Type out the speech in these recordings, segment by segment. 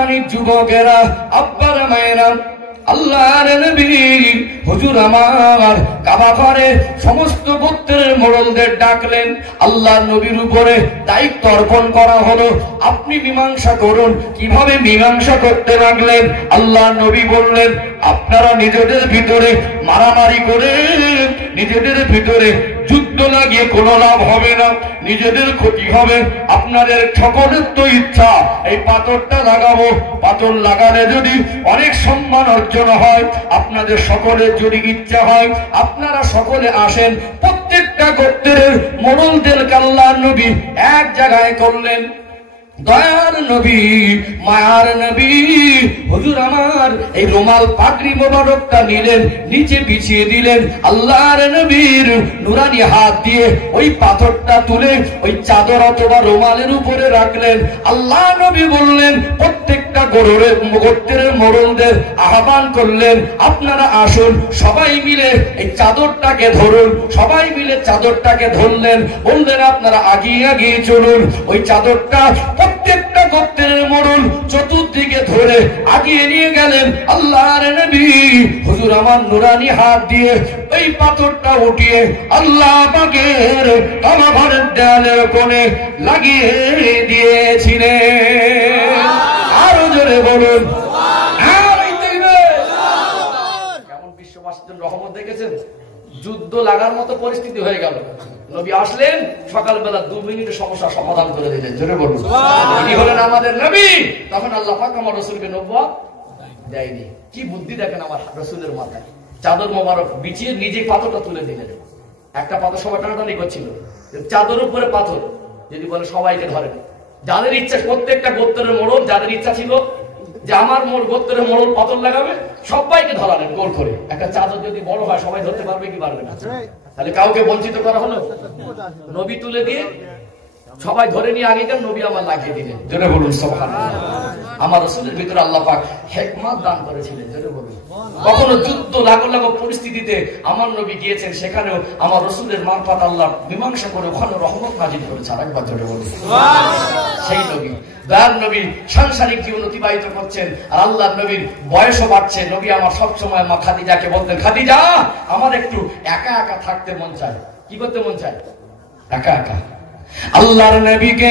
সম্মানী যুবকেরা, আব্বারা মায়েরা, আল্লাহর নবী হুজুর আমার কাবা ঘরে সমস্ত গোত্রের মোড়লদের ডাকলেন। আল্লাহর নবীর উপরে দায়িত্ব অর্পণ করা হলো, আপনি মীমাংসা করুন। কিভাবে মীমাংসা করতে লাগলেন? আল্লাহর নবী বললেন, আপনারা নিজেদের ভিতরে মারামারি করে, নিজেদের ভিতরে যুদ্ধ লাগিয়ে কোনো লাভ হবে না, নিজেদের ক্ষতি হবে। আপনাদের সকলের তো ইচ্ছা এই পাথরটা লাগাবো, পাথর লাগালে যদি অনেক সম্মান অর্জন হয়, আপনাদের সকলের যদি ইচ্ছা হয় আপনারা সকলে আসেন। প্রত্যেকটা গোত্রের মোড়লদেরকে আল্লাহর নবী এক জায়গায় করলেন। দয়ার নবী, মায়ার নবী হুজুর আমার এই রুমাল পাগড়ি মোবারকটা নিলেন, নিচে বিছিয়ে দিলেন। আল্লাহর নবীর নুরানি হাত দিয়ে ওই পাথরটা তুলে ওই চাদর অথবা রুমালের উপরে রাখলেন। আল্লাহ নবী বললেন, প্রত্যেকটা গোত্রের মোড়লদের আহ্বান করলেন, আপনারা আসুন, সবাই মিলে এই চাদরটাকে ধরুন। সবাই মিলে চাদরটাকে ধরলেন, বললেন আপনারা আগিয়ে আগিয়ে চলুন। ওই চাদরটা প্রত্যেকটা গোত্রের মোড়ল চতুর্দিকে ধরে আগিয়ে নিয়ে গেলেন। আল্লাহর নবী হুজুর আমার নুরানি হাত দিয়ে ওই পাথরটা উঠিয়ে আল্লাহ পাকের কাবা ঘরের দেয়ালের কোণে লাগিয়ে দিয়েছিলেন। আরো জোরে বলুন, কেমন বিশ্ববাসীর রহমত দেখেছেন? যুদ্ধ লাগার মতো পরিস্থিতি হয়ে গেল। নবী আসলেন, সকালবেলা 2 মিনিটে সমস্যা সমাধান করে দিলেন। জোরে বলুন, তিনি হলেন আমাদের নবী। তখন আল্লাহ পাক আমার রাসূলকে নবুয়ত দেয়নি। কি বুদ্ধি দেখেন আমার রাসূলের মাথায়। চাদর মোবারক বিছিয়ে নিজে পাথরটা তুলে দিলেন। একটা পাথর সবাই টানাটানি করছিল, চাদর উপরে পাথর। যদি বলে সবাইকে ধরেন, যাদের ইচ্ছা, প্রত্যেকটা গোত্রের মোড়ল যাদের ইচ্ছা ছিল যে আমার গোত্রের মোড়ল পাথর লাগাবে, সবাইকে ধরালেন গোল করে। একটা চাদর যদি বড় হয় সবাই ধরতে পারবে কি পারবে না? তাহলে কাউকে বঞ্চিত করা হলো। নবী তুলে দিয়ে সবাই ধরে নিয়ে আগে গেলেন, নবী আমার লাগিয়ে দিলেন। জোরে বলুন সুবহানাল্লাহ। আমার রাসূলের ভিতরে আল্লাহ পাক হিকমত দান করেছিলেন। জোরে বলুন। কখনো যুদ্ধ লাগো পরিস্থিতিতে আমার নবী গিয়েছেন, সেখানেও আমার রাসূলের মারফত আল্লাহ মীমাংসা করে ওখানে রহমত নাযিল করেছেন। আরেকবার জোরে বলুন সুবহানাল্লাহ। সেই নবী, দয়ার নবী সাংসারিক জীবন অতিবাহিত করছেন, আর আল্লাহর নবীর বয়সও বাড়ছে। নবী আমার সবসময় মা খাদিজাকে বলতেন, খাদিজা আমার একটু একা একা থাকতে মন চায়। কি করতে মন চায়? একা একা। আল্লাহর নবীকে,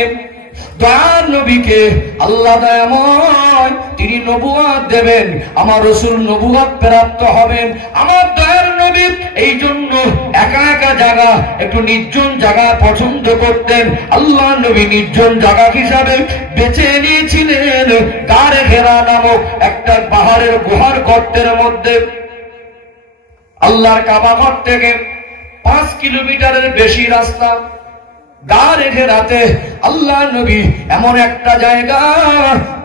দয়ার নবীকে আল্লাহ দয়াময় তিনি নবুয়ত দেবেন, আমার রাসূল নবুয়ত প্রাপ্ত হবেন। আমার দয়ার নবী এই জন্য একা একা জায়গা, একটু নির্জন জায়গা পছন্দ করতেন। আল্লাহ নবী নির্জন জায়গা হিসাবে বেছে নিয়েছিলেন গারে হেরা নামক একটা পাহাড়ের গুহার গর্তের মধ্যে। আল্লাহর কাবা ঘর থেকে 5 কিলোমিটারের বেশি রাস্তা। গারে হেরাতে আল্লাহ নবী এমন একটা জায়গা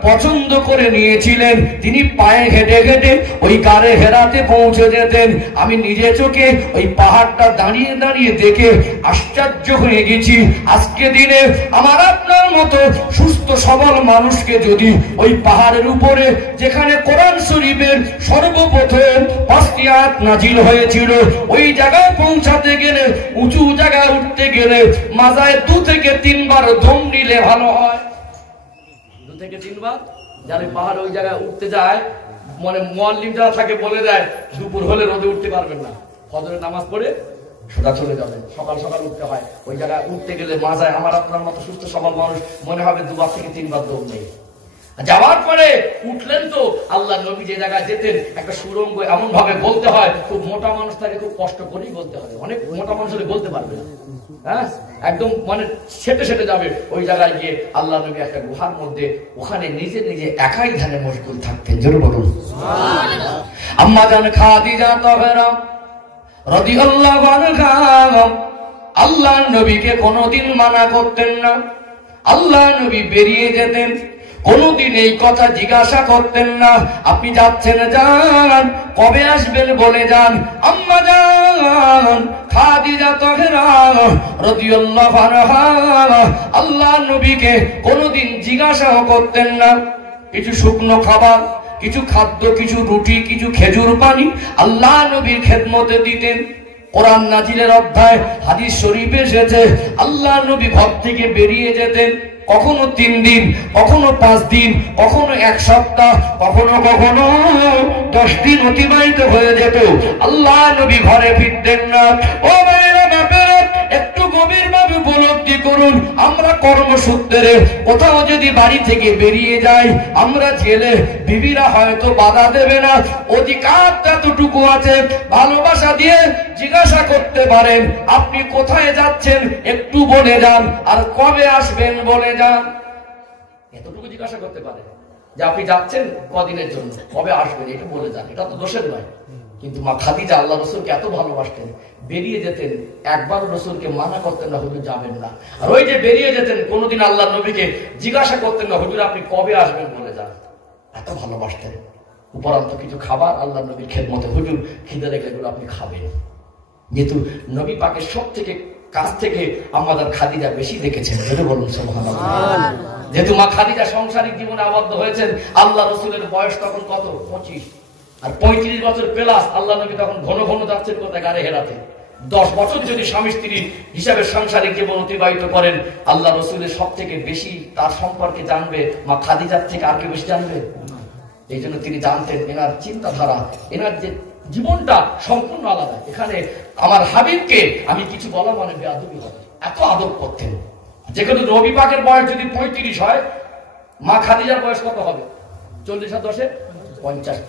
পছন্দ করে নিয়েছিলেন, তিনি পায়ে হেঁটে হেঁটে ওই গারে হেরাতে পৌঁছে যেতেন। আমি নিজে চোখে ওই পাহাড়টা দাঁড়িয়ে দাঁড়িয়ে দেখে আশ্চর্য হয়ে গেছি। আজকে দিনে আমার আপনার মতো সুস্থ সবল মানুষকে যদি ওই পাহাড়ের উপরে, যেখানে কোরআন শরীফের সর্বপ্রথম 5টি আয়াত নাজিল হয়েছিল, ওই জায়গায় পৌঁছাতে গেলে, উঁচু জায়গায় উঠতে গেলে মাজায় 2 থেকে 3 বার দম নিলে ভালো হয়। 2 থেকে 3 বার যারা পাহাড় ওই জায়গায় উঠতে যায়, মানে মুআল্লিম যারা থাকে বলে দেয় দুপুর হলে রোদে উঠতে পারবেন না, ফজরের নামাজ পড়ে সোজা চলে যাবেন, সকাল সকাল উঠতে হয়। ওই জায়গায় উঠতে গেলে মাজায় আমার আপনার মতো সুস্থ সবল মানুষ মনে হবে 2 বার থেকে 3 বার দম নেই। যাওয়ার পরে উঠলেন তো আল্লাহ নবী যে জায়গায় যেতেন একটা সুরঙ্গ এমন ভাবে বলতে হয়, খুব মোটা মানুষ তাকে খুব কষ্ট করেই বলতে হবে। অনেক মোটা মানুষ বলতে পারবে না, হ্যাঁ, একদম মানে সেটে যাবে। ওই জায়গায় গিয়ে আল্লাহ নবী একটা গুহার মধ্যে ওখানে নিজে নিজে একাই ধ্যানে মশগুল থাকতেন। জোরে বলুন সুবহানাল্লাহ। আম্মা জান খাদিজা তাহরা রাদিয়াল্লাহু আনহা আল্লাহ নবীকে কোনোদিন মানা করতেন না। আল্লাহ নবী বেরিয়ে যেতেন, কোনদিন এই কথা জিজ্ঞাসা করতেন না, আপনি যাচ্ছেন যান, কবে আসবেন বলে যান। আম্মা জান খাদিজা তাহরা রাদিয়াল্লাহু আনহা আল্লাহ নবীকে কোনদিন জিজ্ঞাসাও করতেন না। কিছু শুকনো খাবার, কিছু খাদ্য, কিছু রুটি, কিছু খেজুর পানি আল্লাহ নবীর খেদমতে দিতেন। কোরআন নাজিলের অধ্যায়, হাদিস শরীফে এসেছে আল্লাহ নবী ঘর থেকে বেরিয়ে যেতেন, কখনো 3 দিন, কখনো 5 দিন, কখনো 1 সপ্তাহ, কখনো কখনো 10 দিন অতিবাহিত হয়ে যেত। আল্লাহ নবী ঘরে ফিরতেন না। ও ভাইরা বাপেরা, একটু গভীরভাবে উপলব্ধি করুন, আমরা কর্মসূত্রে কোথাও যদি বাড়ি থেকে বেরিয়ে যাই, আমরা ছেলে বিবিরা হয়তো বাধা দেবে না, অধিকার এতটুকু আছে, ভালোবাসা দিয়ে জিজ্ঞাসা করতে পারেন আপনি কোথায় যাচ্ছেন একটু বলে যান, আর কবে আসবেন বলে যান। এতটুকু জিজ্ঞাসা করতে পারে যে আপনি যাচ্ছেন কদিনের জন্য, কবে আসবেন এটা বলে যান, এটা তো দোষের নয়। কিন্তু মা খাদিজা আল্লাহ রসুলকে এত ভালোবাসতেন, বেরিয়ে যেতেন, একবার রসুলকে মানা করতেন না হুজুর যাবেন না। আর ওই যে বেরিয়ে যেতেন, কোনোদিন আল্লাহ নবীকে জিজ্ঞাসা করতেন না হুজুর আপনি কবে আসবেন বলে যান, এত ভালোবাসতেন। উপরান্ত কিছু খাবার আল্লাহ নবীর খেদমতে, হুজুর খিদে লেগে এগুলো আপনি খাবেন। যেহেতু নবী পাকের সব থেকে কাছ থেকে আমাদের খাদিজা বেশি দেখেছেন, যদি বলুন সুবহানাল্লাহ। যেহেতু মা খাদিজা সাংসারিক জীবনে আবদ্ধ হয়েছেন, আল্লাহ রসুলের বয়স তখন কত? 25, আর 35 বছর প্লাস। আল্লাহ নবী তখন ঘন ঘন যাচ্ছেন কোথায়? গাড়ি হেরাতে। 10 বছর যদি স্বামী স্ত্রী হিসাবে সাংসারিক জীবন অতিবাহিত করেন, আল্লাহ রসুলের সব থেকে বেশি তার সম্পর্কে জানবে মা খাদিজার থেকে আর কেউ বেশি জানবে? এই জন্য তিনি জানতেন এনার চিন্তাধারা, এনার যে জীবনটা সম্পূর্ণ আলাদা। এখানে আমার হাবিবকে আমি কিছু বলা মানে বেয়াদবি হবে, এত আদব করতেন। যেখানে নবী পাকের বয়স যদি 35 হয়, মা খাদিজার বয়স কত হবে? 40 আর 10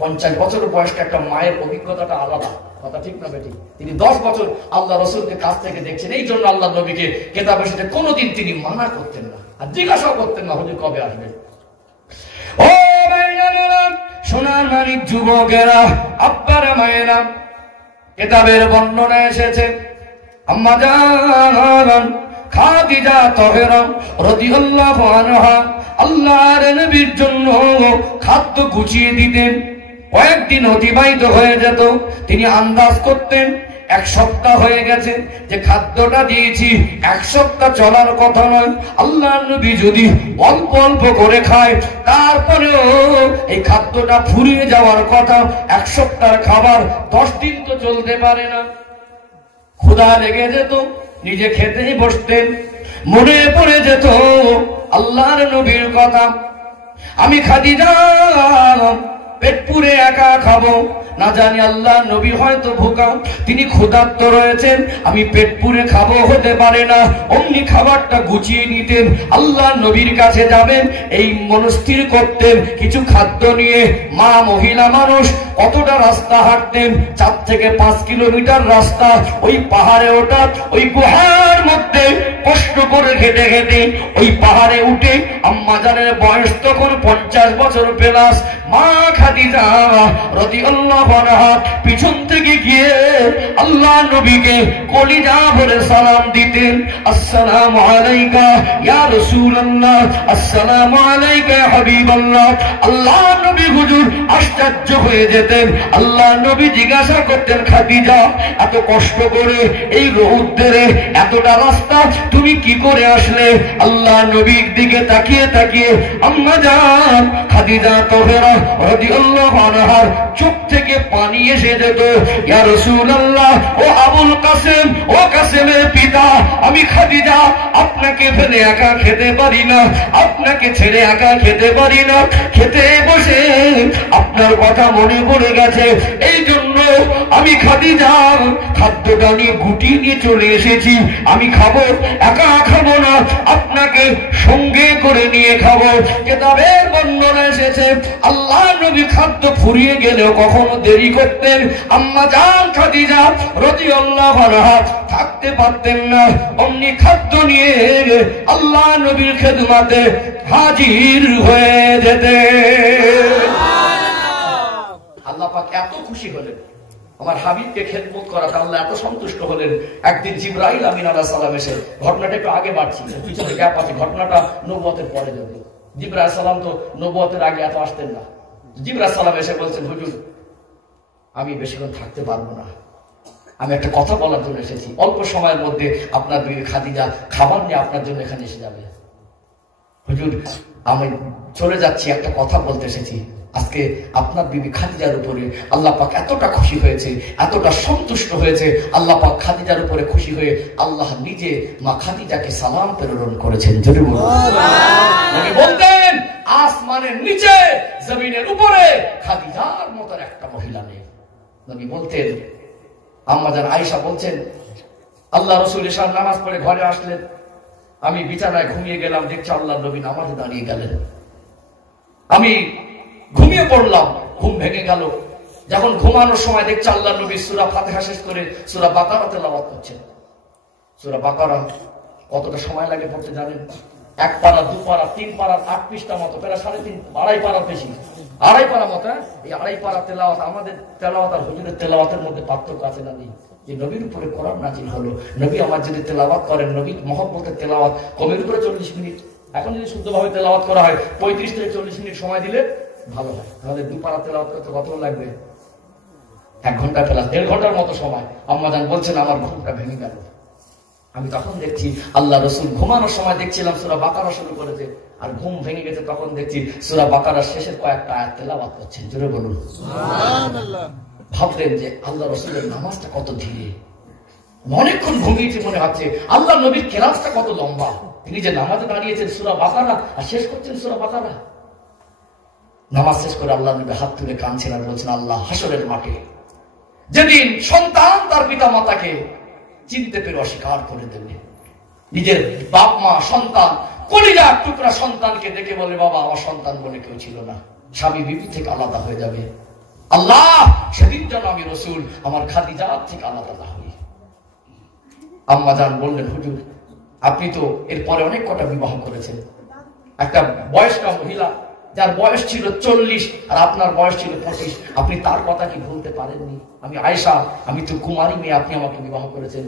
50 বছরের বয়সটা একটা মায়ের অভিজ্ঞতাটা আলাদা, কথা ঠিক না বেটি? তিনি 10 বছর আল্লাহ রসুলকে কাছ থেকে দেখছেন, এই জন্য আল্লাহ নবীকে কেতাবের সাথে কোনোদিন তিনি মানা করতেন না, আর জিজ্ঞাসাও করতেন না হুজুর কবে আসবেন। ও ভাইয়েরা, সোনার মানিক যুবকেরা, আব্বারা মায়েরা, কেতাবের বর্ণনা এসেছে আম্মা জান খাদিজা তাহেরা রাদিয়াল্লাহু আনহা আল্লাহর নবীর জন্য খাদ্য গুছিয়ে দিতেন। কয়েকদিন অতিবাহিত হয়ে যেত, তিনি আন্দাজ করতেন 1 সপ্তাহ হয়ে গেছে, যে খাদ্যটা দিয়েছি 1 সপ্তাহ চলার কথা নয়। আল্লাহ নবী যদি অল্প অল্প করে খায়, তারপরেও এই খাদ্যটা ফুরিয়ে যাওয়ার কথা। 1 সপ্তাহের খাবার 10 দিন তো চলতে পারে না। ক্ষুধা লেগে যেত, নিজে খেতেই বসতেন, মনে পড়ে যেত আল্লাহর নবীর কথা, আমি খাদিজা পেট পুরে একা খাবো, না জানি আল্লাহ নবী হয়তো ভোকা, তিনি ক্ষুধার্ত রয়েছেন, আমি পেট পুরে খাবো, হতে পারে না। অমনি খাবারটা গুছিয়ে নিতেন, আল্লাহ নবীর কাছে যাবেন এই মনস্থির করতেন কিছু খাদ্য নিয়ে। মা মহিলা মানুষ কতটা রাস্তা হাঁটতেন, 4 থেকে 5 কিলোমিটার রাস্তা, ওই পাহাড়ে ওঠা, ওই গুহার মধ্যে কষ্ট করে হেঁটে হেঁটে ওই পাহাড়ে উঠে। আম্মা জানের বয়স তখন 50 বছর প্লাস। মা খাদিজা রাদিয়াল্লাহু আনহা পিছন থেকে গিয়ে আল্লাহ নবীকে কলিজা ভরে সালাম দিতেন, আসসালামু আলাইকা ইয়া রাসূলুল্লাহ, আসসালামু আলাইকা ইয়া হাবিবাল্লাহ। আল্লাহ নবী হুজুর আশ্চর্য হয়ে যেতেন। আল্লাহ নবী জিজ্ঞাসা করতেন, খাদিজা এত কষ্ট করে এই রৌদ্রে এতটা রাস্তা তুমি কি করে আসলে? আল্লাহ নবীর দিকে তাকিয়ে তাকিয়ে আম্মা জান খাদিজা তাহেরা রাদিয়াল্লাহু আনহার চোখ থেকে পানি এসে যেত। ইয়া রাসূলুল্লাহ, ও আবুল কাসেম, ও কাসেমের পিতা, আমি খাদিজা আপনাকে ফেলে একা খেতে পারি না, আপনাকে ছেড়ে একা খেতে পারি না। খেতে বসে আপনার কথা মনে পড়ে গেছে, এই জন্য আমি খাদিজা খাদ্যটা নিয়ে গুটি নিয়ে চলে এসেছি। আমি খাবো, একা খাবো না, আপনাকে সঙ্গে করে নিয়ে খাবো। কেতাবের বর্ণনা এসেছে আল্লাহ নবী খাদ্য ফুরিয়ে গেলেও কখনো দেরি করতেন। আম্মা জান খাদিজা রাদিয়াল্লাহু আনহা থাকতে পারতেন না, অমনি খাদ্য নিয়ে আল্লাহ নবীর খেদমতে হাজির হয়ে যেতেন। আল্লাহ পাক এত খুশি হলেন আমার হাবিবকে খেদমত করাতে, আল্লাহ এত সন্তুষ্ট হলেন। একদিন জিবরাইল আমিন আলাইহিস সালাম এসে, ঘটনাটা একটু আগে বাড়ছি, পিছনে গ্যাপ আছে, ঘটনাটা নবুয়তের পরে যাবে। জিবরাইল সালাম তো নবুয়তের আগে এত আসতেন না। জিবরাইল সালাম এসে বলছেন, হুজুর আমি বেশিক্ষণ থাকতে পারবো না, আমি একটা কথা বলার জন্য এসেছি। অল্প সময়ের মধ্যে আপনার বিবি খাদিজা খাবার নিয়ে আপনার জন্য এখানে এসে যাবে। হুজুর আমি চলে যাচ্ছি, একটা কথা বলতে এসেছি। আজকে আপনার বিবি খাদিজার উপরে আল্লাহ পাক এতটা খুশি হয়েছে, এতটা সন্তুষ্ট হয়েছে, আল্লাহ পাক খাদিজার উপরে খুশি হয়ে আল্লাহ নিজে মা খাদিজাকে সালাম প্রেরণ করেছেন। জোরে বলুন নবী বলতেন আসমানের নিচে জমিনের উপরে খাদিজার মতো একটা মহিলা নেই। নবী বলতেন, আম্মা জান আয়েশা বলছেন, আল্লাহ রাসূল এশার নামাজ পড়ে ঘরে আসলেন, আমি বিছানায় ঘুমিয়ে গেলাম, দেখছি আল্লাহ নবী নামাজে দাঁড়িয়ে গেলেন। আমি ঘুমিয়ে পড়লাম, ঘুম ভেঙে গেল। যখন ঘুমানোর সময় দেখছি আল্লাহ নবী সূরা ফাতিহা শেষ করে সূরা বাকারা তেলাওয়াত করছেন। সূরা বাকারা কতটা সময় লাগে পড়তে জানেন? 1 পারা 2 পারা 3 পারা 8 পৃষ্ঠা মতো, প্রায় 3.5 2.5 পারা বেশি, 2.5 পারা মতো। এই 2.5 পারা তেলাওয়াত, আমাদের তেলাওয়াত আর হুজুরের তেলাওয়াতের মধ্যে পার্থক্য আছে না? নেই। যে নবীর উপরে কোরআন নাযিল হলো, নবী আমার যদি তেলাওয়াত করেন, নবীর মহব্বতের তেলাওয়াত, কমের উপরে 40 মিনিট। এখন যদি শুদ্ধভাবে তেলাওয়াত করা হয় 35 থেকে 40 মিনিট সময় দিলে ভালো হয়। তাহলে 2 পারা তেলাওয়াত করতে কত লাগবে? 1 ঘন্টা প্লাস 1.5 ঘন্টার মতো সময়। আম্মা জান বলছেন আমার ঘুমটা ভেঙে গেল। আমি তখন দেখছি আল্লাহ রাসূল ঘুমানোর সময় দেখছিলাম সূরা বাকারা শুরু করেছে, আর ঘুম ভেঙে গেছে তখন দেখছি সূরা বাকারার শেষের কয়েকটা আয়াত তেলাওয়াত করছেন। জোরে বলুন সুবহানাল্লাহ। ভাবলেন যে আল্লাহ রাসূলের নামাজটা কত ধীরে, অনেকক্ষণ ঘুমিয়েছে মনে হচ্ছে। আল্লাহ নবীর কেরাতটা কত লম্বা, তিনি যে নামাজে দাঁড়িয়েছেন সূরা বাকারা আর শেষ করছেন সূরা বাকারা। নামাজ শেষ করে আল্লাহ নবী হাত তুলে কাঁদছেন আর বলছেন, আল্লাহ হাসরের মাঠে যেদিন সন্তান তার পিতা মাতাকে চিনতে পেরে অস্বীকার করে দেবে, নিজের বাপ মা সন্তান কলিজার টুকরা সন্তানকে দেখে বলে, বাবা আমার সন্তান বলে কেউ ছিল না, স্বামী বিবি থেকে আলাদা হয়ে যাবে, আল্লাহ সেদিন যেন আমি রাসূল আমার খাদিজা থেকে আলাদা না হই। আম্মা জান বললেন, হুজুর আপনি তো এরপরে অনেক কটা বিবাহ করেছেন, একটা বয়স্কা মহিলা যার বয়স ছিল 40 আর আপনার বয়স ছিল 25, আপনি তার কথা কি ভুলতে পারেননি? আমি আয়েশা, আমি তো কুমারী মেয়ে, আপনি আমাকে বিবাহ করেছেন।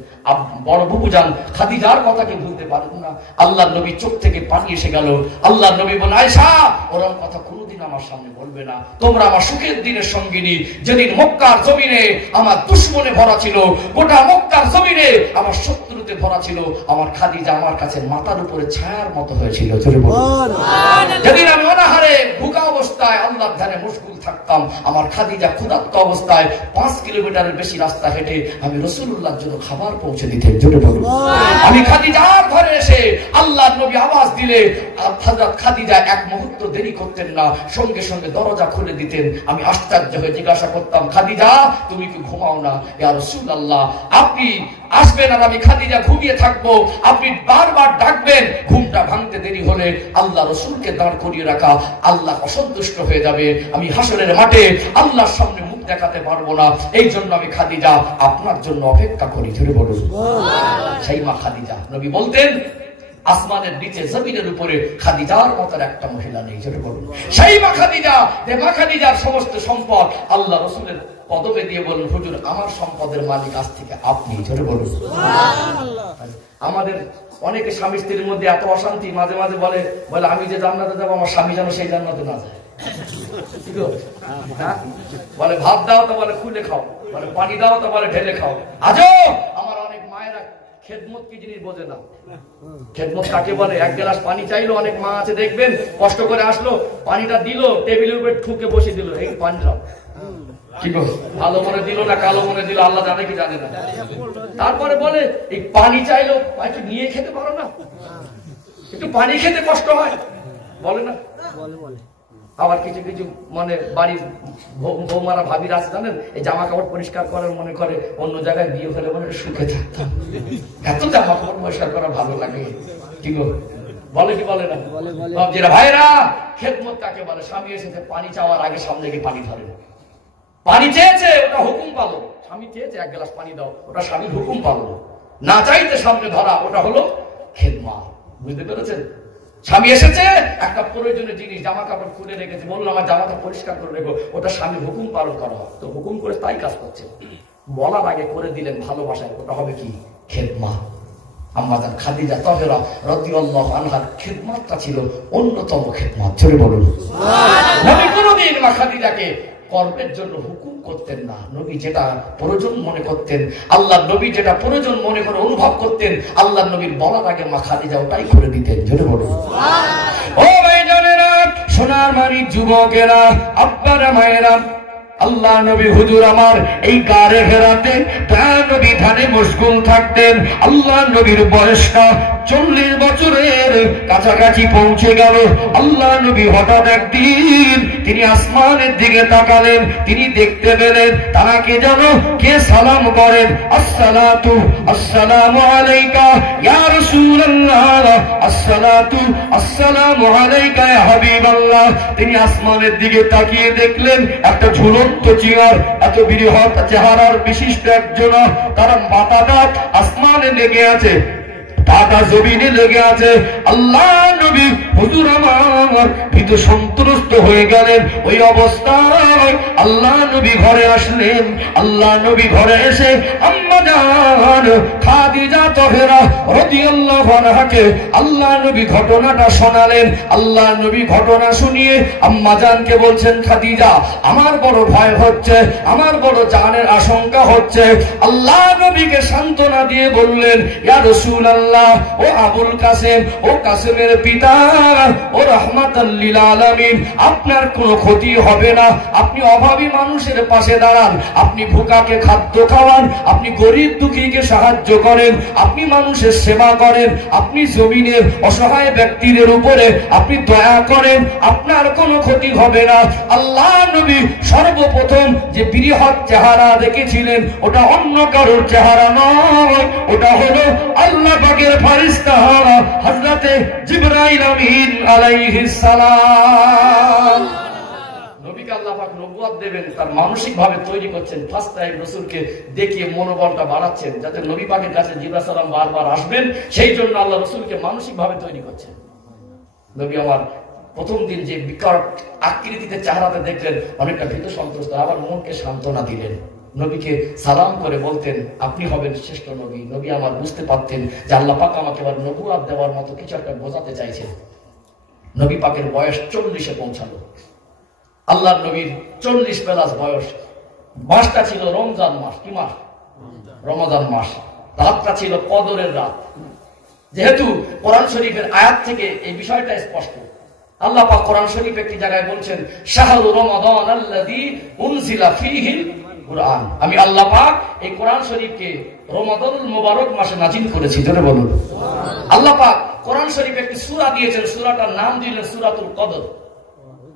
বড় বুবু জান খাদিজার কথা কি ভুলতে পারেন না? আল্লাহ নবী চোখ থেকে পানি এসে গেল। আল্লাহ নবী বলেন, আয়েশা ওরকম কথা কোনোদিন আমার সামনে বলবে না, তোমরা আমার সুখের দিনের সঙ্গিনী। যেদিন মক্কার জমিনে আমার দুশমনে ভরা ছিল, গোটা মক্কার জমিনে আমার শত্রুতে ভরা ছিল, আমার খাদিজা আমার কাছে মাথার উপরে ছায়ার মতো হয়েছিল। জোরে বলুন সুবহানাল্লাহ। যেদিন আমি অনাহারে ভুকা অবস্থায় আল্লাহর ধ্যানে মশগুল থাকতাম, আমার খাদিজা ক্ষুধার্ত অবস্থায় 5 কিলোমিটারের বেশি রাস্তা হেঁটে আমি রাসূলুল্লাহর জন্য খাবার পৌঁছে দিতেন। জোরে বলুন। আমি খাদিজার ঘরে এসে আল্লাহর নবী আওয়াজ দিলে হযরত খাদিজা এক মুহূর্ত দেরি করতেন না, সঙ্গে সঙ্গে দরজা খুলে দিতেন। আমি আশ্চর্য হয়ে জিজ্ঞাসা করতাম, খাদিজা তুমি কি ঘুমাও না? ইয়া রাসূলুল্লাহ আপনি আসবেন আর আমি খাদিজা ঘুমিয়ে থাকবো, আপনি বারবার ডাকবেন, ঘুমটা ভাঙতে দেরি হলে আল্লাহ রাসূলকে দাঁড় করিয়ে রাখা, আল্লাহ অসন্তুষ্ট হয়ে যাবে, আমি হাসরের মাঠে আল্লাহর সামনে মুখ দেখাতে পারবো না, এই জন্য আমি খাদিজা আপনার জন্য অপেক্ষা করি। জোরে বলুন সুবহানাল্লাহ। সেই মা খাদিজা, নবী বলতেন আসমানের নিচে জমিনের উপরে খাদিজার মতো একটা মহিলা নেই। জোরে বলুন সেই মা খাদিজা, যে মা খাদিজার সমস্ত সম্পদ আল্লাহ রাসূলের কদমে দিয়ে বলুন, হুজুর আমার সম্পদের মালিক আজ থেকে আপনি। জোরে বলুন সুবহানাল্লাহ। আমাদের অনেকে স্বামী স্ত্রীর মধ্যে এত অশান্তি, মাঝে মাঝে বলে আমি যে জান্নাতে যাবো আমার স্বামী যেন সেই জান্নাতে না যায়। বলে ভাত দাও তো বলে খুলে খাও, বলে পানি দাও তো বলে ঢেলে খাও। আজও আমার অনেক মায়েরা খেদমত কি জিনিস বোঝে না। খেদমত কাকে বলে? 1 গ্লাস পানি চাইলো, অনেক মা আছে দেখবেন কষ্ট করে আসলো, পানিটা দিল, টেবিলের উপরে ঠুকে বসে দিল, এই পানি দাও। কি বল, ভালো মনে দিল না কালো মনে দিল আল্লাহ জানে কি জানে না। তারপরে বলে এই পানি চাইলো, একটু নিয়ে খেতে পারো না, একটু পানি খেতে কষ্ট হয়, বলে না? বলে। আবার কিছু কিছু মানে বাড়ির বৌমারা ভাবিরা আছে জানেন, এই জামা কাপড় পরিষ্কার করার মনে করে অন্য জায়গায় বিয়ে হলে মনে সুখে থাকতাম, এত জামা কাপড় পরিষ্কার করা ভালো লাগে। কি গো, বলে কি বলে না? যেটা ভাইরা খেদমত কাকে বলে? স্বামী এসেছে পানি চাওয়ার আগে সামনে গিয়ে পানি ধরে, পানি চেয়েছে ওটা হুকুম পালন, স্বামী চেয়েছে 1 গ্লাস পানি দাও, ওটা স্বামীর হুকুম পালন। না চাইতে সামনে ধরা, ওটা হলো খেদমত। বুঝতে পেরেছেন? স্বামী এসেছে একটা প্রয়োজনীয় জিনিস, জামা কাপড় খুলে রেখেছে, বললো আমার জামাটা পরিষ্কার করে রেখো, ওটা স্বামীর হুকুম পালন করা হয়। তো হুকুম করে তাই কাজ করছে, বলার আগে করে দিলেন ভালোবাসায়, ওটা হবে কি? খেদমত। আম্মা জান খাদিজা তাহেরা রাদিয়াল্লাহু আনহার খেদমতটা ছিল অন্যতম খেদমত। জোরে বলুন সুবহানাল্লাহ। নবী কোনদিন মা খাদিজাকে কর্মের জন্য হুকুম করতেন না, নবী যেটা প্রয়োজন মনে করতেন, আল্লাহ নবী যেটা প্রয়োজন মনে করে অনুভব করতেন, আল্লাহ নবীর বলার আগে মা খাদিজা ওটাই করে দিতেন। জোরে বলুন সুবহানাল্লাহ। ও ভাই জানেরা, সোনা আমার যুবকেরা, আব্বারা, মায়েরা, আল্লাহ নবী হুজুর আমার এই গারে হেরাতে নবী ধানে মশগুল থাকতেন। আল্লাহ নবীর বয়সটা 40 বছরের কাছাকাছি পৌঁছে গেল। আল্লাহ নবী হঠাৎ একদিন তিনি আসমানের দিকে তাকালেন, তিনি দেখতে পেলেন তারাকে যেন কে সালাম করেন, আসসালাতু আসসালামু আলাইকা ইয়া রাসূলুল্লাহ, আসসালাতু আসসালামু আলাইকা ইয়া হাবিবাল্লাহ। তিনি আসমানের দিকে তাকিয়ে দেখলেন একটা ঝুলন্ত চেয়ার, এত বৃহৎ চেহারার বিশিষ্ট একজন, তার মাথাটা আসমানে লেগে আছে, পাটা জমিনে লেগে আছে। আল্লাহ নবী হুজুর আমার ভীত সন্ত্রস্ত হয়ে গেলেন। ওই অবস্থায় আল্লাহ নবী ঘরে আসলেন। আল্লাহ নবী ঘরে এসে আম্মা জান খাদিজা তাহেরা রাদিয়াল্লাহু আনহাকে আল্লাহ নবী ঘটনাটা শোনালেন। আল্লাহ নবী ঘটনা শুনিয়ে আম্মা জানকে বলছেন, খাদিজা আমার বড় ভয় হচ্ছে, আমার বড় জানের আশঙ্কা হচ্ছে। আল্লাহ নবীকে সান্ত্বনা দিয়ে বললেন, ইয়া রাসূলুল্লাহ, ও আবুল কাসেম, ও কাসেমের পিতা, ও রাহমাতাল লিল আলামিন, আপনার কোনো ক্ষতি হবে না। আপনি অভাবী মানুষের পাশে দাঁড়ান, আপনি ভুকাকে খাদ্য খাওয়ান, আপনি গরিব দুঃখীকে সাহায্য করেন, আপনি মানুষের সেবা করেন, আপনি জমিনের অসহায় ব্যক্তিদের উপরে আপনি দয়া করেন, আপনার কোনো ক্ষতি হবে না। আল্লাহ নবী সর্বপ্রথম যে বৃহৎ চেহারা দেখেছিলেন ওটা অন্য কারোর চেহারা নয়, ওটা হলো আল্লাহ পাকের ফেরেশতা হযরতে জিবরাইল আমিন আলাইহিস সালাম। নবীকে আল্লাহ পাক নবুয়ত দেবেন, তার মানসিক ভাবে তৈরি করছেন। ফার্স্ট টাইম রাসূলকে দেখিয়ে মনোবলটা বাড়াচ্ছেন, যাতে নবী পাকের কাছে জিবরাইল সালাম বারবার আসবেন, সেই জন্য আল্লাহ রাসূলকে মানসিক ভাবে তৈরি করছেন। নবী আমার প্রথম দিন যে বিকট আকৃতিতে চেহারাতে দেখলেন, অনেকটা ভীত সন্ত্রস্ত, আবার মনকে সান্ত্বনা দিলেন। নবীকে সালাম করে বলতেন, আপনি হবেন শ্রেষ্ঠ নবী। নবী আমার বুঝতে পারতেন যে আল্লাহ পাক আমাকে আবার নবুয়ত দেওয়ার মতো কিছু একটা বোঝাতে চাইছেন। নবী পাকের বয়স 40-এ পৌঁছালো। আল্লাহ নবীর 40 প্লাস বয়স। মাসটা ছিল রমজান মাস। কি মাস? রমজান মাস। রাতটা ছিল কদরের রাত। যেহেতু কোরআন শরীফের আয়াত থেকে এই বিষয়টা স্পষ্ট। আল্লাহ পাক কোরআন শরীফ একটি জায়গায় বলছেন, শাহরু রমাদান আল্লাযী উনজিলা ফীহিল কুরআন। আমি আল্লাহ পাক এই কোরআন শরীফকে রমাদানুল মুবারক মাসে নাযিল করেছি। জোরে বলুন সুবহানাল্লাহ। আল্লাহ পাক কোরআন শরীফে একটি সূরা দিয়েছেন, সূরাটার নাম দিলেন সূরাতুল কদর।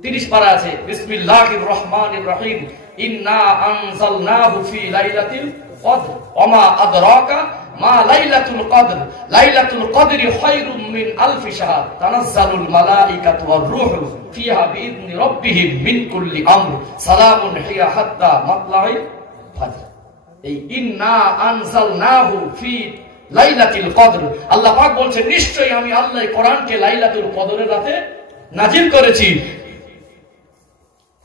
30 পারা আছে। বিসমিল্লাহির রহমানির রহিম, ইন্না আনজালনাহু ফি লাইলাতিল কদর ওয়া মা আদরাকা মা লাইলাতুল কদর লাইলাতুল কদরি খায়রুম মিন আলফি শাহর তানাজ্জালুল মালাইকাতু ওয়ার রূহু ফিহা বিইذনি রাব্বিহিম মিন কুল্লি আমর সালামুন হিয়া হাত্তা মাতলাইল ফাজর। এই ইন্না আনজালনাহু ফি লাইলাতুল কদর, আল্লাহ পাক বলছেন নিশ্চয়ই আমি আল্লাহ কোরআনকে লাইলাতুল কদরের রাতে নাযিল করেছি।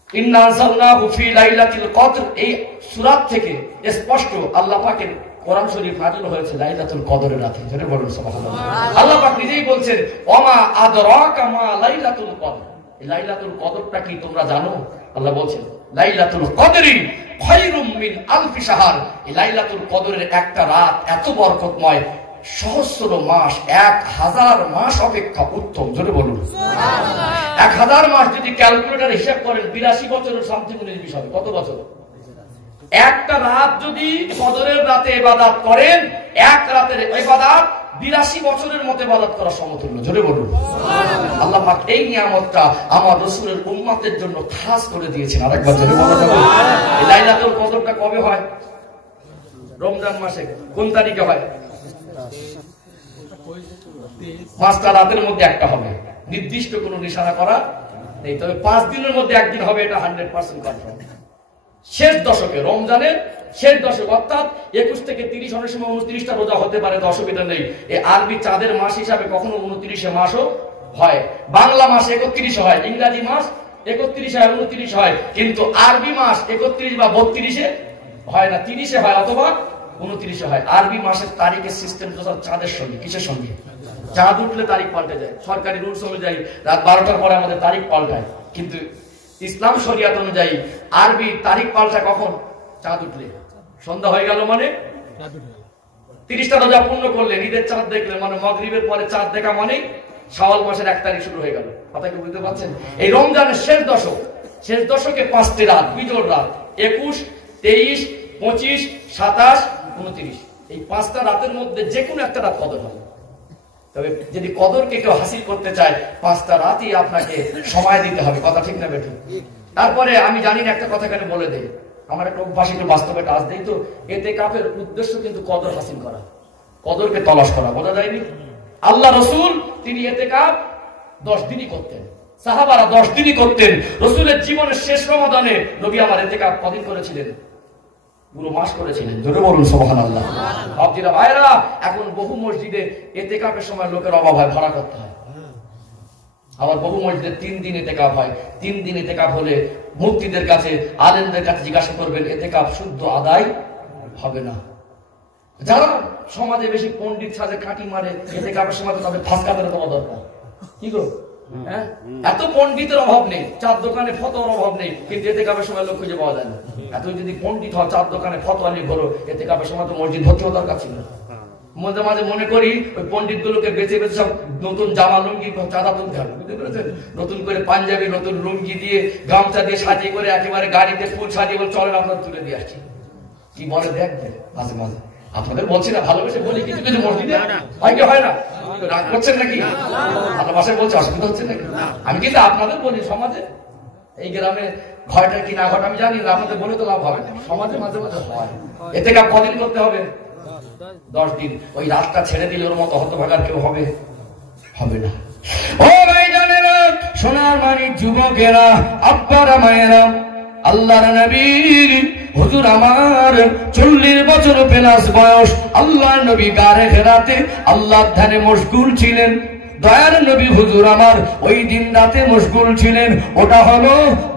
ইন্না আনজালনাহু ফি লাইলাতুল কদর, এই সূরা থেকে স্পষ্ট আল্লাহ পাকের কোরআন শরীফ নাযিল হয়েছে লাইলাতুল কদরের রাতে। জোরে বলুন সুবহানাল্লাহ। আল্লাহ পাক নিজেই বলছেন, ওমা আদরাকা মা লাইলাতুল কদর। এই লাইলাতুল কদরটা কি তোমরা জানো? আল্লাহ বলছেন লাইলাতুল কদরি খায়রুম মিন আলফি শাহর। এই লাইলাতুল কদরের একটা রাত এত বরকতময়, সহস্র মাস, 1000 মাস অপেক্ষা উত্তম। জোরে বলুন সুবহানাল্লাহ। 1000 মাস যদি ক্যালকুলেটর হিসাব করেন 82 বছরের সামথিং জিনিস হবে। কত বছর? একটা রাত যদি কদরের রাতে ইবাদত করেন, এক রাতের ইবাদত 82 বছরের মতো ইবাদত করা সমতুল্য। জোরে বলুন সুবহানাল্লাহ। আল্লাহ পাক এই নিয়ামতটা আমার রাসূলের উম্মতের জন্য খাস করে দিয়েছেন। আরেকবার জোরে বলা যাবে? এই লাইলাতুল কদরটা কবে হয়? রমজান মাসে। কোন তারিখে হয়? 5টা রাতের মধ্যে একটা হবে। নির্দিষ্ট কোনো নিশানা করা নেই, তবে 5 দিনের মধ্যে একদিন হবে, এটা 100% কনফার্ম। শেষ দশকে, রমজানের শেষ দশক, অর্থাৎ 21 থেকে 30, অনেক সময় 29টা রোজা হতে পারে, অসুবিধা নেই। এই আরবি চাঁদের মাস হিসাবে কখনো 29 মাসও হয়, বাংলা মাস 31 হয়, ইংরাজি মাস 31 হয়, 29 হয়, কিন্তু আরবি মাস 31 বা 32 হয় না, 30 হয় অথবা 29 হয়। আরবি মাসের তারিখের সিস্টেম চাঁদের সঙ্গে। কিসের সঙ্গে? চাঁদ উঠলে তারিখ পাল্টে যায়। সরকারি রুলস অনুযায়ী রাত 12টার পরে আমাদের তারিখ পাল্টায়, কিন্তু ইসলাম শরিয়াত অনুযায়ী আরবি তারিখ পাল্টা কখন? চাঁদ উঠলে। সন্ধ্যা হয়ে গেল মানে 30টা রোজা পূর্ণ করলে, ঈদের চাঁদ দেখলে মানে মাগরিবের পরে চাঁদ দেখা মানে শাওয়াল মাসের 1 তারিখ শুরু হয়ে গেল। কথা কি বুঝতে পারছেন? এই রমজানের শেষ দশকে 5টি রাত, বিজোড় রাত, 21, 23, 25, 27, 29। এই 5টা রাতের মধ্যে যে কোনো একটা রাত কদর হবে। তবে যদি কদরকে কেউ হাসিল করতে চায় 5টা রাতই আপনাকে সময় দিতে হবে। কথা ঠিক না বেঠিক? তারপরে আমি জানি না, একটা কথা এখানে বলে দেই, আমার একটা অভ্যাস, একটু বাস্তবে কাজ দেই তো। ইতিকাফের উদ্দেশ্য কিন্তু কদর হাসিল করা, কদরকে তলাশ করা। বোঝা যায়নি? আল্লাহ রসুল তিনি ইতিকাফ 10 দিনই করতেন, সাহাবারা 10 দিনই করতেন। রসুলের জীবনের শেষ রমাদানে নবী আমার ইতিকাফ কদিন করেছিলেন? পুরো মাস করেছিলেন। জোরে বলুন সুবহানাল্লাহ। আপনারা ভাইরা, এখন বহু মসজিদে ইতিকাফের সময় লোকের অভাব হয়, ভাড়া করতে হয়। আবার বহু মসজিদে 3 দিন ইতিকাফ হয়। 3 দিন ইতিকাফ হলে মুফতিদের কাছে, আলেমদের কাছে জিজ্ঞাসা করবেন, ইতিকাফ শুদ্ধ আদায় হবে না। যারা সমাজে বেশি পণ্ডিত সাজে কাটি মারে, ইতিকাফের সময় তো তাদের ফাঁস কাটার দেওয়া দরকার। কি গো, হ্যাঁ? এত পণ্ডিতের অভাব নেই, 4 দোকানে ফতোয়ার অভাব নেই, কিন্তু ইতিকাফের সময় লোক খুঁজে পাওয়া যায় না। এত যদি পণ্ডিত হয়, 4 দোকানে ফতোয়া নিয়ে ঘোরো, ইতিকাফের সময় তো মসজিদ ভর্তি হওয়ার দরকার ছিল। মাঝে মাঝে মনে করি ওই পণ্ডিত গুলোকে বেঁচে সব নতুন জামা লুঙ্গি চাঁদা তুলতে হবে, বুঝতে পেরেছেন? নতুন করে পাঞ্জাবি, নতুন লুঙ্গি দিয়ে, গামছা দিয়ে সাজিয়ে করে একেবারে গাড়িতে ফুল সাজিয়ে বলে চলেন আপনার তুলে দিয়ে আসছি। কি বলে দেখবেন মাঝে মাঝে। আপনাদের বলছি না, ভালোবেসে বলি, কিছু কিছু মসজিদে হয় না। রাগ করছেন নাকি? ভালোবাসায় বলছে, অসুবিধা হচ্ছে নাকি? আমি কিন্তু আপনাদের বলি, সমাজে এই গ্রামে ঘয়টা কি না ঘটা আমি জানি না, আপনাদের বলে তো লাভ হবে না। সমাজে মাঝে মাঝে হয়। এতে কদিন করতে হবে? 10 দিন। ওই রাতটা ছেড়ে দিলে ওর মতো হতভাগার কেউ হবে না। ও ভাই জানেরা, সোনার মানিক যুবকেরা, আব্বারা, মায়েরা, আল্লাহর নবী হুজুর আমার 40 বছর প্লাস বয়স, আল্লাহর নবী গারে হেরাতে আল্লাহর ধ্যানে মশগুল ছিলেন। দয়ার নবী হুজুর আমার ওই দিন রাতে মশগুল ছিলেন। ওটা হলো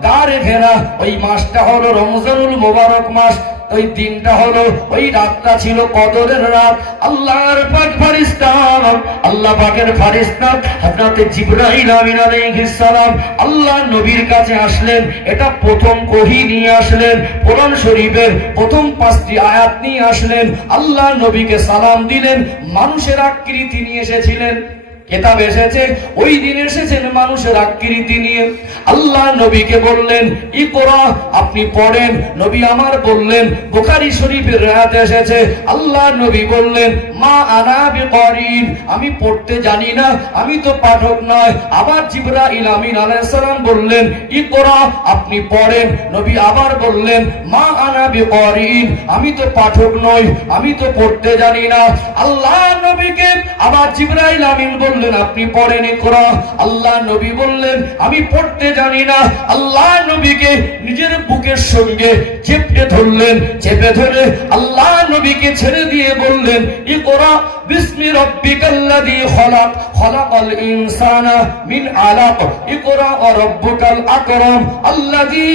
গারে ঘেরা, ওই মাসটা হলো রমজানুল মোবারক মাস। ওই দিনটা হলো, ওই রাতটা ছিল কদরের রাত। আল্লাহর পাক ফেরেশতা, আল্লাহ পাকের ফেরেশতা হযরত জিবরাইল আমিন আলাইহিস সালাম আল্লাহ নবীর কাছে আসলেন। এটা প্রথম ওহী নিয়ে আসলেন, কোরআন শরীফের প্রথম 5টি আয়াত নিয়ে আসলেন। আল্লাহ নবীকে সালাম দিলেন। মানুষের আকৃতি নিয়ে এসেছিলেন, কিতাব এসেছে, ওই দিন এসেছেন মানুষের আকৃতি নিয়ে। আল্লাহ নবীকে বললেন, ইকরা, আপনি পড়েন। নবী আমার বললেন, বুখারী শরীফের রায়াত এসেছে, আল্লাহ নবী বললেন, মা আনা বিকারিন, আমি পড়তে জানি না, আমি তো পাঠক নয়। আবার জিবরাইল আমিন আলাইহিস সালাম বললেন, ইকরা, আপনি পড়েন। নবী আবার বললেন, মা আনা বিকারিন, আমি তো পাঠক নই, আমি তো পড়তে জানি না। আল্লাহ নবীকে আবার জিবরাইল আমিন বললেন, আপনি পড়েন ইকরা। আল্লাহ নবী বললেন, আমি পড়তে জানি না। আল্লাহ নবীকে নিজের বুকের সঙ্গে চেপে ধরলেন, চেপে ধরে আল্লাহ নবীকে ছেড়ে দিয়ে বললেন, ইকরা বিসমি রাব্বিকাল্লাযী খলাক, খলাকাল ইনসানা মিন আলাক, ইকরা ওয়া রাব্বুকাল আকরাম আল্লাযী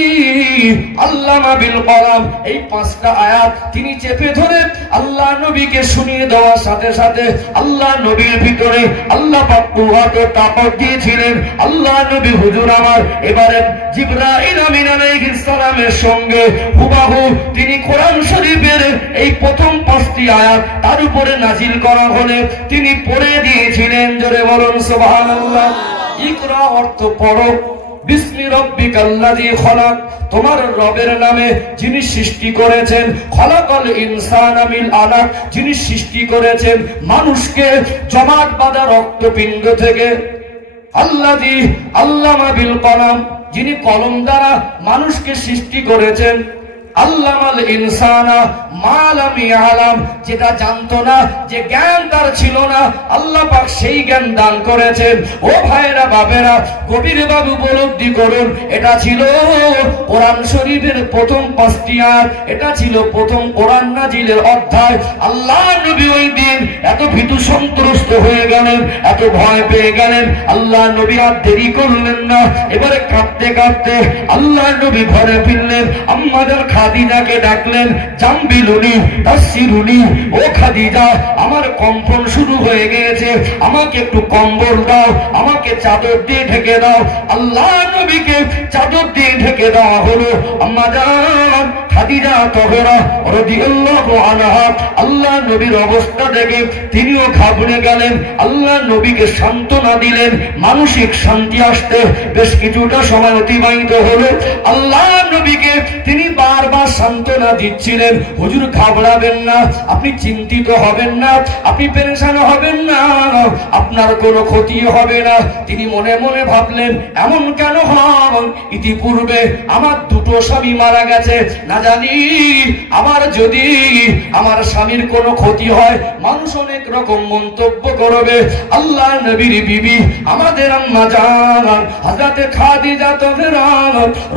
আল্লামা বিল কলম। এই 5টা আয়াত তিনি চেপে ধরে আল্লাহ নবীকে শুনিয়ে দেওয়ার সাথে সাথে আল্লাহ নবীর ভিতরে আল্লাহ পাক কুওয়াতে তাকত দিয়েছিলেন। আল্লাহ নবী হুজুর আমার এবারে জিবরাইল আমিন আলাইহিস সালামের সঙ্গে হুবহু তিনি কোরআন শরীফের এই প্রথম 5টি আয়াত তার উপরে নাজিল করা হলে তিনি পড়ে দিয়েছিলেন। জোরে বলুন সুবহানাল্লাহ। ইকরা অর্থ পড়ো, বিসমি রাব্বিকাল্লাযী খলাক, তোমার রবের নামে যিনি সৃষ্টি করেছেন, খলাকাল ইনসানা মিন আলাক, যিনি সৃষ্টি করেছেন মানুষকে জমাট বাঁধা রক্তপিণ্ড থেকে, আল্লাযী আল্লামা বিল কলম, যিনি কলম দ্বারা মানুষকে সৃষ্টি করেছেন, আল্লামাল ইনসানা মা লাম ইয়ালাম, যেটা জানতো না, যে জ্ঞান তার ছিল না, আল্লাহ পাক সেই জ্ঞান দান করেছেন। ও ভাইরা বাবেরা, গভীরভাবে উপলব্ধি করুন, এটা ছিল কোরআন শরীফের প্রথম 5টি আয়াত, এটা ছিল প্রথম কোরআন নাজিলের অধ্যায়। আল্লাহ নবী ওই দিন এত ভীতু সন্ত্রস্ত হয়ে গেলেন, এত ভয় পেয়ে গেলেন। আল্লাহ নবী আর দেরি করলেন না, এবারে কাঁদতে কাঁদতে আল্লাহ নবী ঘরে ফিরলেন। আম্মাদের খাদিজাকে ডাকলেন, জামবিলুনি তাসসিরুনি, ও খাদিজা আমার কম্পন শুরু হয়ে গিয়েছে, আমাকে একটু কম্বল দাও, আমাকে চাদর দিয়ে ঢেকে দাও। আল্লাহ নবীকে চাদর দিয়ে ঢেকে দেওয়া হলো। আম্মা জান খাদিজা তাহরা রাদিয়াল্লাহু আনহা আল্লাহ নবীর অবস্থা দেখে তিনিও ঘাবড়ে গেলেন। আল্লাহ নবীকে সান্ত্বনা দিলেন, মানসিক শান্তি আসতে বেশ কিছুটা সময় অতিবাহিত হলো। আল্লাহ নবীকে তিনি বারবার সান্ত্বনা দিচ্ছিলেন, হুজুর ঘাবড়াবেন না, আপনি চিন্তিত হবেন না, আপনি পেরেশান হবেন না, আপনার কোনো ক্ষতি হবে না। তিনি মনে মনে ভাবলেন, এমন কেন হয়, ইতিপূর্বে আমার দুটো স্বামী মারা গেছে, না জানি আবার যদি আমার স্বামীর কোনো ক্ষতি হয়, মানুষ অনেক রকম মন্তব্য করবে। আল্লাহ নবীর বিবি আমাদের আম্মা জান হযরত খাদিজা তাহরা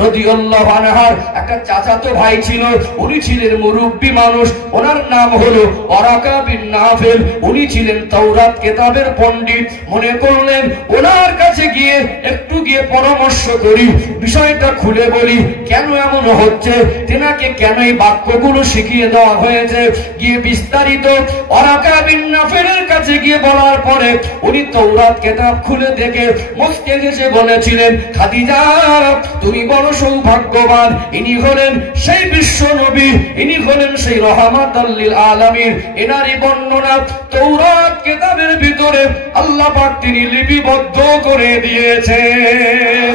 রাদিয়াল্লাহু আনহার একটা চাচাতো ভাই ছিল, উনি ছিলেন মুরব্বী মানুষ, ওনার নাম হলো ওয়ারাকা বিন নাফিল, উনি ছিলেন তাওরাত কিতাবের পণ্ডিত। মনে করলেন ওনার কাছে গিয়ে একটু গিয়ে পরামর্শ করি, বিষয়টা খুলে বলি, কেন এমন হচ্ছে, তেনাকে কেন এই বাক্যগুলো শিখিয়ে দেওয়া হয়েছে। গিয়ে বিস্তারিত ওয়ারাকা বিন নাফিলের কাছে গিয়ে বলার পরে উনি তাওরাত কিতাব খুলে দেখে মুস্কে হেসে বলেছিলেন, খাদিজা তুমি বড় সৌভাগ্যবান, ইনি হলেন সেই বিশ্ব নবী, ইনি হলেন সেই রাহমাতাল লিল আলামিন। এনারই বর্ণনা তাওরাত কিতাবের ভিতরে আল্লাহ পাক তিনি লিপিবদ্ধ করে দিয়েছেন।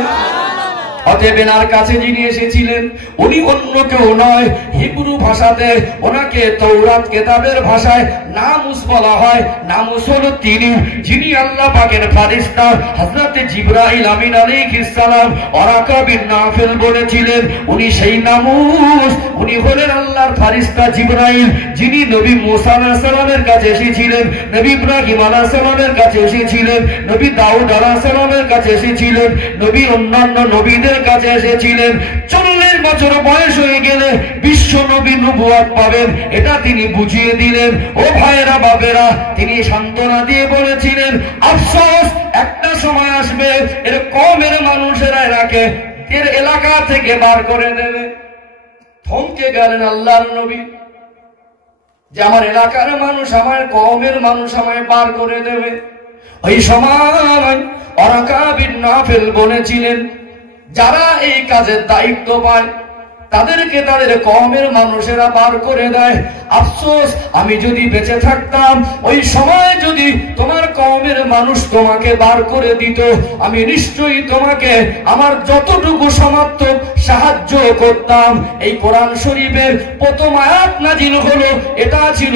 অতএব এনার কাছে যিনি এসেছিলেন উনি অন্য কেউ নয়, হিব্রু ভাষাতে ওনাকে তাওরাত কিতাবের ভাষায় নামুস বলা হয়। নামুস হলো তিনি যিনি আল্লাহ পাকের ফেরেশতা হযরত জিবরাইল আমিন আলাইহিস সালাম ওয়ারাকা বিন নাফিল বলেছিলেন, উনি সেই নামুস, উনি হলেন আল্লাহর ফেরেশতা জিবরাইল, যিনি নবী মুসা আলাইহিস সালামের কাছে এসেছিলেন, নবী ইব্রাহিম আলাইহিস সালামের কাছে এসেছিলেন, নবী দাউদ আলাইহিস সালামের কাছে এসেছিলেন, নবী অন্যান্য নবীদের কাছে এসেছিলেন। 40 বছর বয়স হয়ে গেলে বিশ্ব নবী নবুয়ত পাবেন, এটা তিনি বুঝিয়ে দিলেন। ও ভাইরা বাবেরা, তিনি সান্ত্বনা দিয়ে বলেছিলেন, আফসোস একটা সময় আসবে এর কওমের মানুষেরা এরাকে এর এলাকা থেকে বার করে দেবে। থমকে গেলেন আল্লাহর নবী যে আমার এলাকার মানুষ, আমার কওমের মানুষ আমায় বার করে দেবে। ওই সময় ওয়ারাকা বিন নাফিল বলেছিলেন, যারা এই কাজের দায়িত্ব পায় তাদেরকে তাদের কওমের মানুষেরা বার করে দেয়। আফসোস আমি যদি বেঁচে থাকতাম, ওই সময় যদি তোমার কওমের মানুষ তোমাকে বার করে দিত, আমি নিশ্চয়ই তোমাকে আমার যতটুকু সামর্থ্য সাহায্য করতাম। এই কোরআন শরীফের প্রথম আয়াত নাজিল হলো, এটা ছিল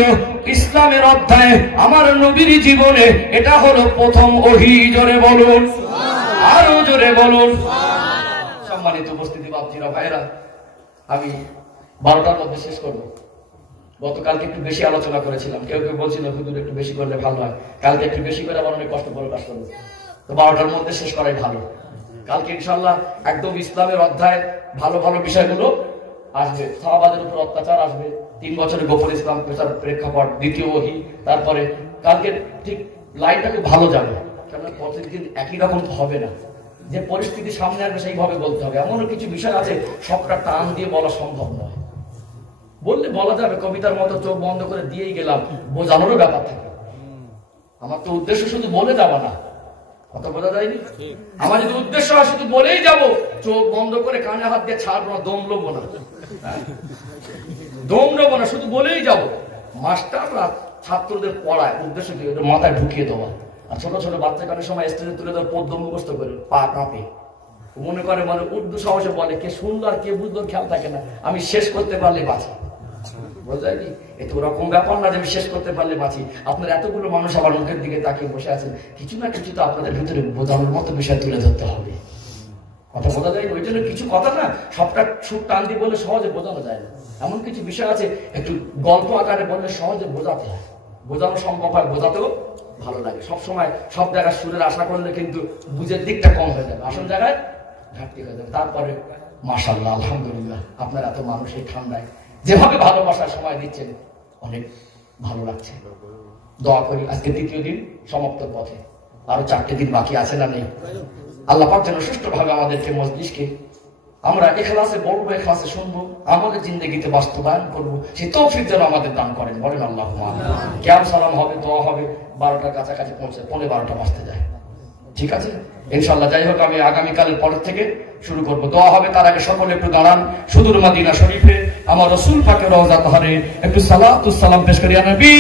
ইসলামের অধ্যায়ে আমার নবীর জীবনে, এটা হলো প্রথম ওহী। জোরে বলুন, আরো জোরে বলুন। সম্মানিত উপস্থিতি বাপজিরা ভাইরা, আমি 12টার মধ্যে শেষ করবো। গতকালকে একটু বেশি আলোচনা করেছিলাম, কেউ কেউ বলছিল হুজুর একটু বেশি করলে ভালো হয়, কালকে একটু বেশি করে আবার অনেক কষ্ট করে কাজ করবো, তো 12টার মধ্যে শেষ করাই ভালো। কালকে ইনশাআল্লাহ একদম ইসলামের অধ্যায় ভালো ভালো বিষয়গুলো আসবে। সাহাবাদের উপর অত্যাচার আসবে, 3 বছরের গোপন ইসলাম প্রচার প্রেক্ষাপট, দ্বিতীয় ওহী, তারপরে কালকে ঠিক লাইনটা খুব ভালো যাবে, কারণ প্রতিদিন একই রকম হবে না, যে পরিস্থিতি সামনে আসবে সেইভাবে বলতে হবে। এমনও কিছু বিষয় আছে সবটা টান দিয়ে বলা সম্ভব নয়, বললে বলা যাবে, কবিতার মতো চোখ বন্ধ করে দিয়েই গেলাম, বোঝানোরও ব্যাপার থাকে। আমার তো উদ্দেশ্য শুধু বলে যাওয়া না, কথা বোঝা যায়নি? আমার যদি উদ্দেশ্য হয় শুধু বলেই যাব, চোখ বন্ধ করে কানে হাত দিয়ে ছাড়বো না, দম লবো না, দম নেবো না, শুধু বলেই যাব। মাস্টাররা ছাত্রদের পড়ায় উদ্দেশ্য কি, মাথায় ঢুকিয়ে দেওয়া। আর ছোট ছোট বাচ্চাকে অনেক সময় স্টেজে তুলে দেওয়ার পদ্য মুখস্থ করে পা কাঁপে, মনে করে মানে উর্দু সাহসে বলে, কে শুনলো আর কে বুঝলো খেয়াল থাকে না, আমি শেষ করতে পারলে বাঁচি। বোঝায়নি? এত ওরকম ব্যাপার না যে আমি শেষ করতে পারলে বাঁচি। আপনার এতগুলো মানুষ আমার মুখের দিকে তাকিয়ে বসে আছেন, কিছু না কিছু তো আপনাদের ভিতরে বোঝানোর মতো বিষয় তুলে ধরতে হবে। কথা বোঝা যায়, ওই জন্য কিছু কথা না সবটা সুর টান দিয়ে বলে সহজে বোঝানো যায় না। এমন কিছু বিষয় আছে একটু গল্প আকারে বললে সহজে বোঝাতে হয়, বোঝানো সম্ভব হয়, বোঝাতেও ভালো লাগে। সবসময় সব জায়গায় সুরের আশা করলে কিন্তু বুঝের দিকটা কম হয়ে যাবে, আসল জায়গায় ঘাটতি হয়ে যাবে। তারপরে মাশাআল্লাহ আলহামদুলিল্লাহ আপনার এত মানুষ এই ঠান্ডায় যেভাবে ভালোবাসার সময় দিচ্ছেন অনেক ভালো লাগছে। দোয়া করি আজকে দ্বিতীয় দিন সমাপ্ত পথে, আরো 4টে দিন বাকি আছে না নেই? আল্লাহ পাক যেন সুষ্ঠুভাবে আমাদেরকে মজলিসকে আমরা এখলাসে বলবো, এখলাসে শুনবো, আমাদের জিন্দগিতে বাস্তবায়ন করবো, সেই তৌফিক যেন আমাদের দান করেন, বলেন আল্লাহুম্মা আমিন। কিয়াম সালাম হবে, দোয়া হবে, 12টার কাছাকাছি পৌঁছে, 12:15 বাজতে যায়, ঠিক আছে ইনশাআল্লাহ। যাই হোক, আমি আগামীকালের পরের থেকে শুরু করবো, দোয়া হবে। তার আগে সকলে একটু দাঁড়ান, সুদূর মদিনা শরীফে আমার রাসূল পাকের রওজা তাহারে একটু সালাতুস সালাম পেশ করি। নবী